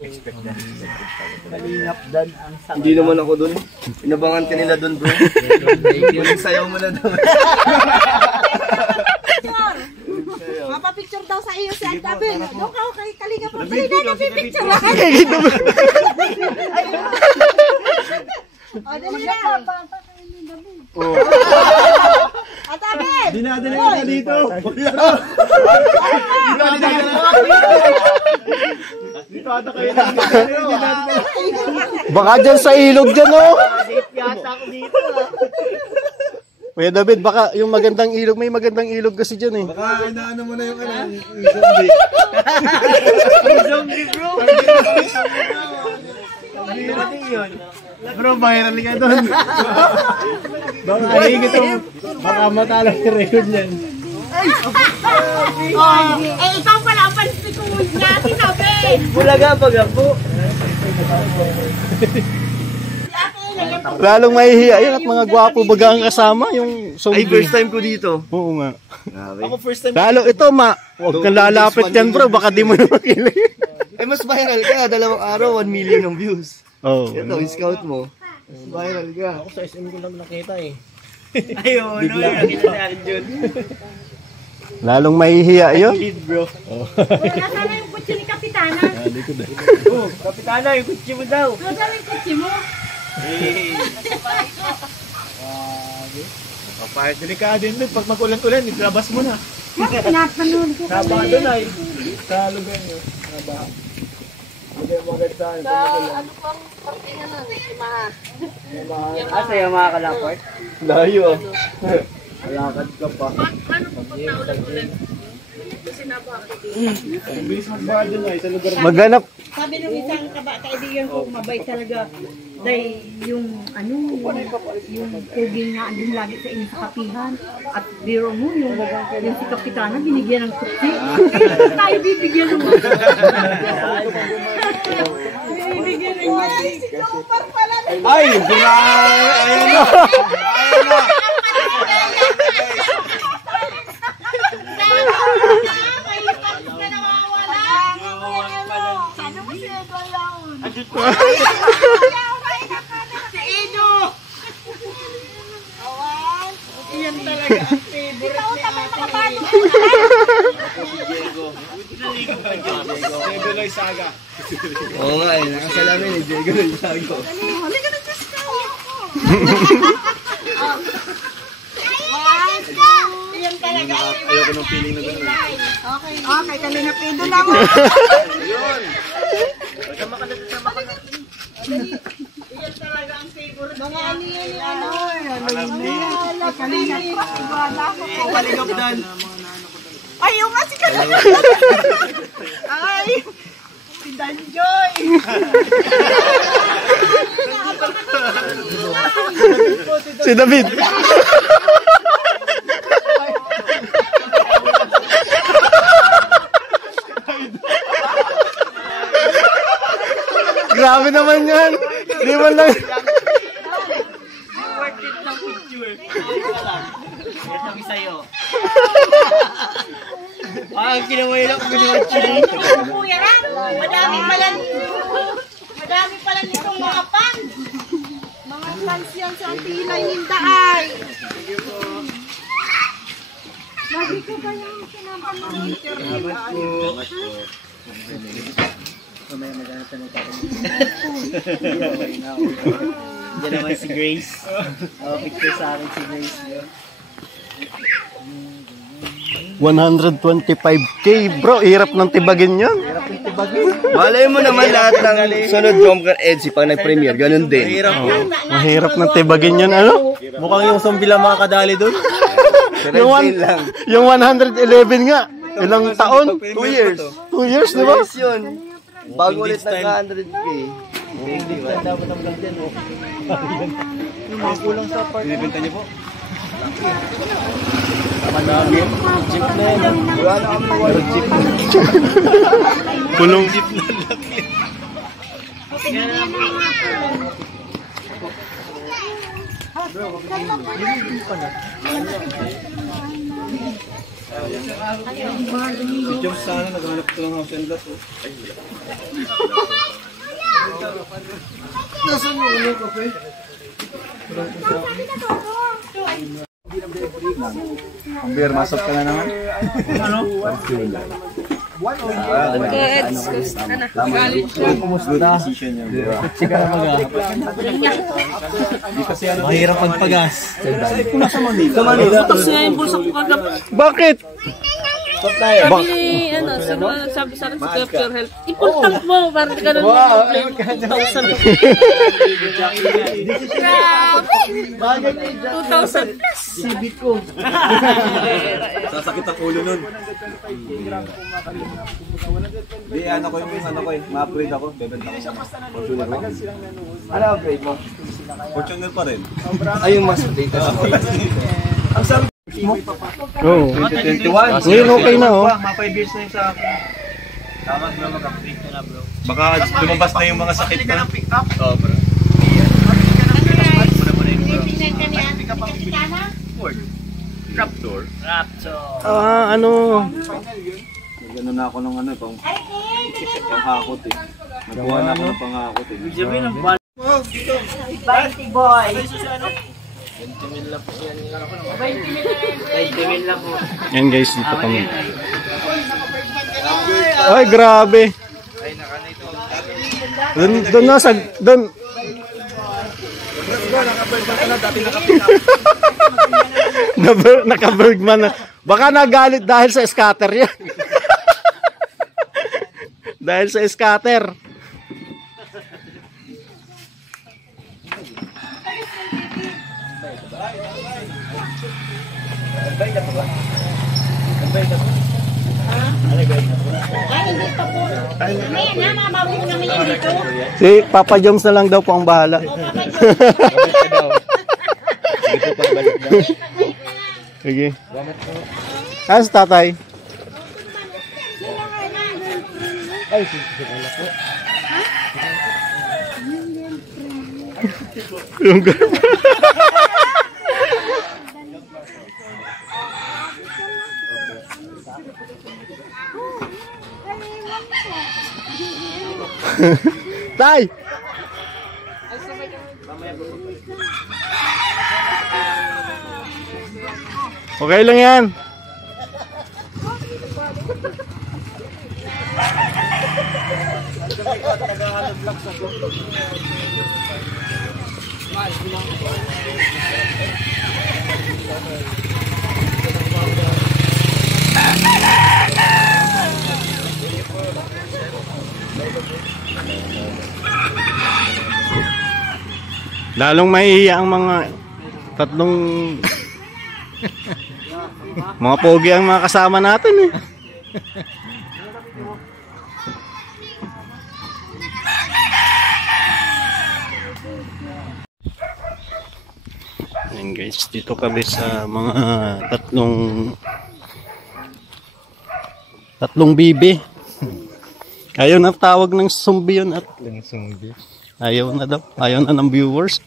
Kalingap dan ang sama. Hindi naman ako dun. Inabangan ka nila dun, bro. Muling sayaw mo na dun. Mapapicture daw sa iyo si Antabil. Doon ka kay Kalingap. Dali na picture lang. O, dali na. Antabil! Dinadala ka dito. Dito ata kayo. Baka dyan sa ilog dyan, oh. Safe yata ako dito. Kuya David, baka yung magandang ilog, may magandang ilog kasi dyan, eh. Baka inaano mo na yung zombie. Zombie, bro. Bro, viral ka doon. Baka higit ito. Baka matalo yung record niyan. Ikaw pala ang panspikuhin natin, Abel. Bulaga pag ako. Lalong mahihiya yun at mga gwapo baga ang kasama, yung zombie. Ay, first time ko dito. Oo nga. Ako first time. Lalo ito, huwag kang lalapit yan, bro. Baka di mo na makilig. Eh, mas viral ka. 2 araw, 1 million ng views. Oo. Ito, scout mo. Mas viral ka. Ako sa SM ko lang nakita eh. Ayun, nakita natin dyan. Lalong mahihiya yun. Lead, bro. Nasaan na yung kutsi ni Kapitana? Oh, Kapitana, yung kutsi mo daw. Nasaan yung kutsi mo? Papayag, delikado din doon. Pag mag-ulan-ulan, itlabas mo na. Pinapanood ko Naba doon ay. Sa lugar nyo. Naba. Hindi mo agad sa akin. ano pang partingan na? Yamaha. Asa yung mga kalapart? Layo. Malakad ka pa. Paano po pag naulan-ulan? Kasi naba ako dito. Ang bilis magbaha doon ay sa lugar mo. Maghanap. Sabi ng isang kaibigan ko, mabait talaga. Dahil yung tubig na andun lagi sa inyo sa kapihan. At biro mo, yung si Kapitana, binigyan ng kutsi. Kaya tayo bibigyan ng kutsi. Bibigyan ng kutsi. Si Jopar pala. Ay! Ayun na! Si Edo! Awan! Iyan talaga ang favorite ni Ate. Diego Loy Saga. Oo nga eh, nakasalamin eh, Diego ng Sago. Halika na dyan sa Iyan talaga. Ayoko ng feeling na gano'n. Okay. Okay, Kalingap Edo lang. Iyan talaga ang favorite. Mga ano yun, Kalingap dan. Ayaw nga si Kalingap. Ay! Si Danjoy! Si David. Grabe naman yan. Di man lang. Worth it ng picture. Ito kami sa'yo. Kinaway lang kung ginawa chili. Kuya Ram, madami pala nitong mga fans. Mga fans yan sa Antilay Hindaay. Lagi ko ba yung sinaban ng internet? Mamaya maghanap na tayo. Diyan naman si Grace. Picture sa akin si Grace. 125k, bro. Hirap ng tibagin yun. Malay mo naman lahat ng sunod Jomcar Edsi pag nag-premiere, ganun din. Mahirap ng tibagin yun, ano? Mukhang yung zombie lang makakadali doon. Yung 111 nga. Ilang taon? 2 years. 2 years, di ba? Yes yun. Bago ulit nagka-100k. Dapat ang vlog dyan, oh. Yung kulang sa part. Binibenta niyo po? Madami. Jeep na yan. Wala na kami walang jeep. Pulong. Jeep na laki. Yung sana, naghanap ko ng house and lot. Nasaan yung ulo ko, pe? Ang beer, masok ka na naman. Ano? Mahirap magpagas. Tapos nga yung bulsa ko kagab. Bakit? Sabi ni, sabi sa akin si Kuya Pure Health, important mo, parang di ka na mag-complain. 2,000. Grabe! 2,000 plus. Sibit ko. Sasakit ang ulo nun. Di, ano ko ma-upgrade ako, bebenta ko. Fortuner ko. Ano upgrade mo? Fortuner pa rin. Ay, yung mas latest. Ang sabi Oo. 2021. Ngayon okay na oh. Mga 5 years na yung sa akin. Tama bro, mag-upgrade ka na bro. Baka lumabas na yung mga sakit na. Oo bro. Raptor. Ano? Gano'n na ako ng ano, pang hakot eh. Nagawa na ako ng panghakot eh. Sabi ng bal. 20 boy. 20 mil lang po yan. 20 mil lang po. Yan guys, dito kami. Ay, grabe. Doon na sa... Doon. Naka-Bergman na. Baka nagalit dahil sa scatter yan. Dahil sa scatter. Si Papa Joms na lang daw po ang bahala. Sige. Saan si tatay? Yung Tay! Okay lang yan. Lalong maiiya ang mga tatlong mga pogi ang mga kasama natin eh. Ayan guys, dito kami sa mga tatlong bibi. Ayaw na tawag ng zombie yun at ayaw na daw. Ayaw na ng viewers.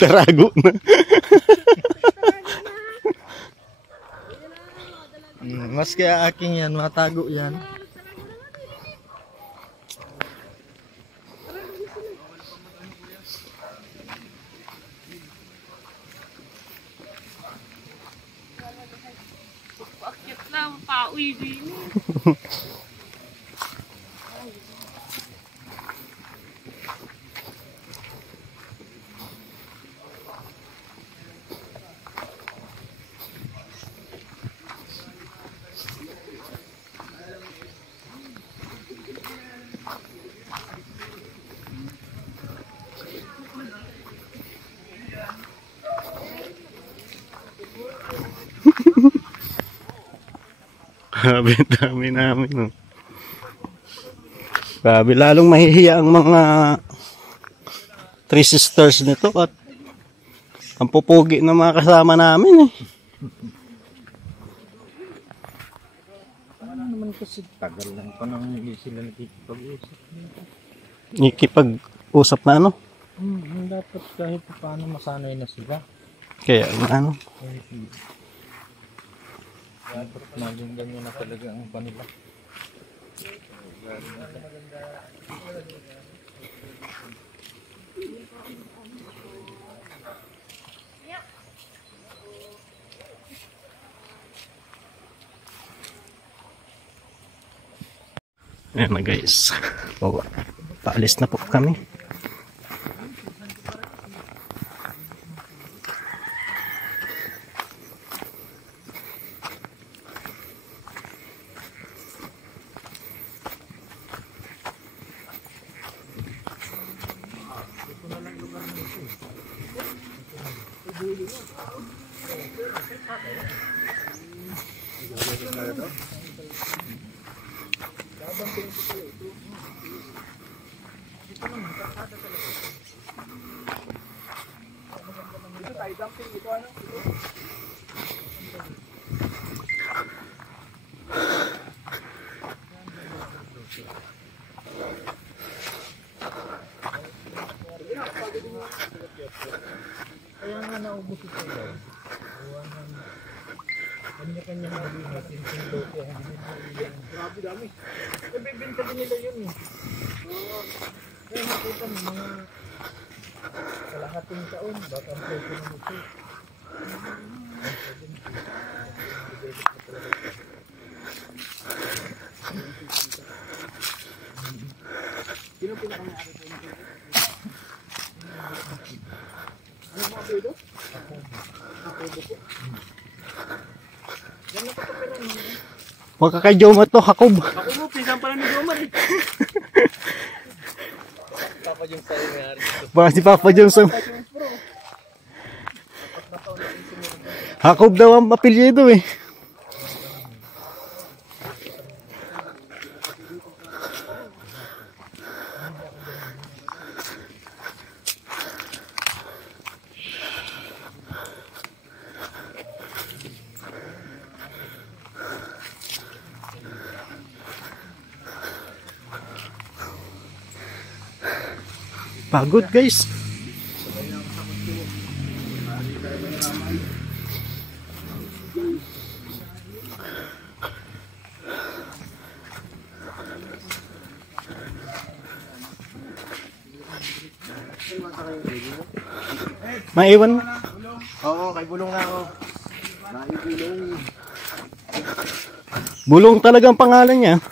Tarago na. Mas kaya aking yan, matago yan. Bakit lang, pauwi din. Grabe, dami namin. No? Grabe, lalong mahihiya ang mga three sisters nito at Ang pupugi ng mga kasama namin eh. Ano naman kasi tagal lang pa nang hindi sila nakikipag-usap. Ikipag-usap na ano? Dapat kahit paano masanay na sila. Kaya ano? Dapat maging ganyan na talaga ang kanila. Ayan na guys. Paalis na po kami. Huwag ka kay Jomar to, Hakob. Ako mo, pinsan pala ni Jomar eh. Baka si Papa Johnson. Hakob daw ang apelyido eh. Pagod guys. Maiwan mo. Oo, kay Bulong na ako. Bulong. Bulong talaga ang pangalan niya.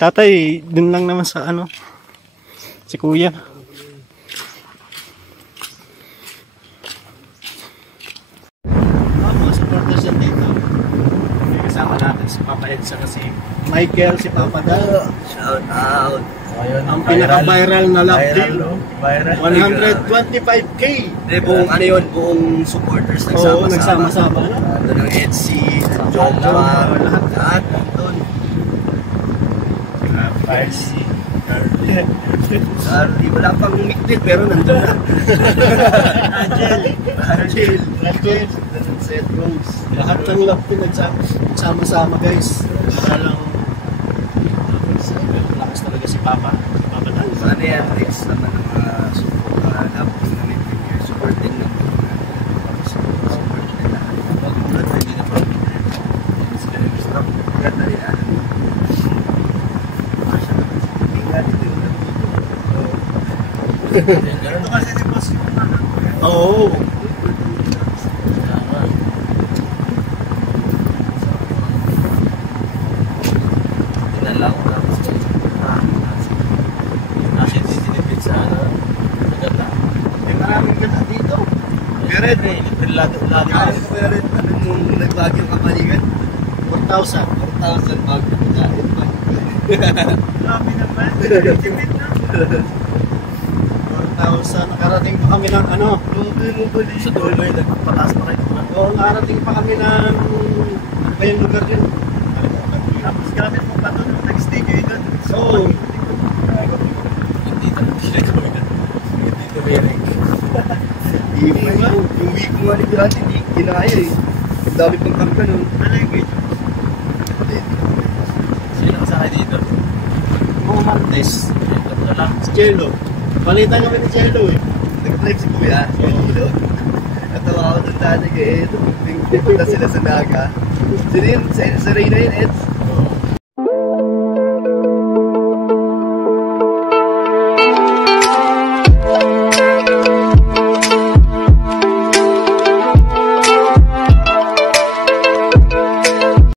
Tatay, dun lang naman sa ano, si Kuya. Mga supporters yan dito. May kasama natin si Papa Edsa kasi Michael, si Papa Dal. Shout out. Ang pinaka-viral na love deal. Viral. 125k. Hindi, buong ano yun, buong supporters Oo, nagsama-sama. nagsama-sama. Doon ang Etsy, Jomar, lahat doon. Parsi. Di wala pang miklit pero nandun na. Angel. Set Rose. Lahat ng love team nagsama-sama guys. Para lang lakas talaga si Papa. Si Papa Dal. Sana yan, next naman ang mga love team na may premier. Supportin lang. Supportin na lahat. Huwag mo na, hindi na pa. Sila yung stop. Ganda rin ah. Ito kasi si Boss yung Oo. tinalaw na. Kasi tinipid sa ano. Maganda. May maraming ganda dito. Meron eh. Lado. Meron. Ano nung nagbagyo kapaligan? 4,000. 4,000 bagyo. Grabe naman. 4,000. Nakarating pa kami ng ano. Sa dulo yun, nagpataas pa kayo. Oo, nakarating pa kami ng ano ba yung lugar yun? Tapos gamit mo pa ito nung nag-stay kayo Oo. Hindi Eric. Yung week mo nga ni Grant, hindi kinaya eh. Ang dami pang karga nun. Sino kasakay dito? Mga Martes. Ito na lang. Si Chelo. Palitan kami ni Chelo eh. Nag-flex si Kuya. Natawa ako doon dati kaya ito. Nagpunta sila sa Naga. Sino yun? Sa Reyna yun, Eds?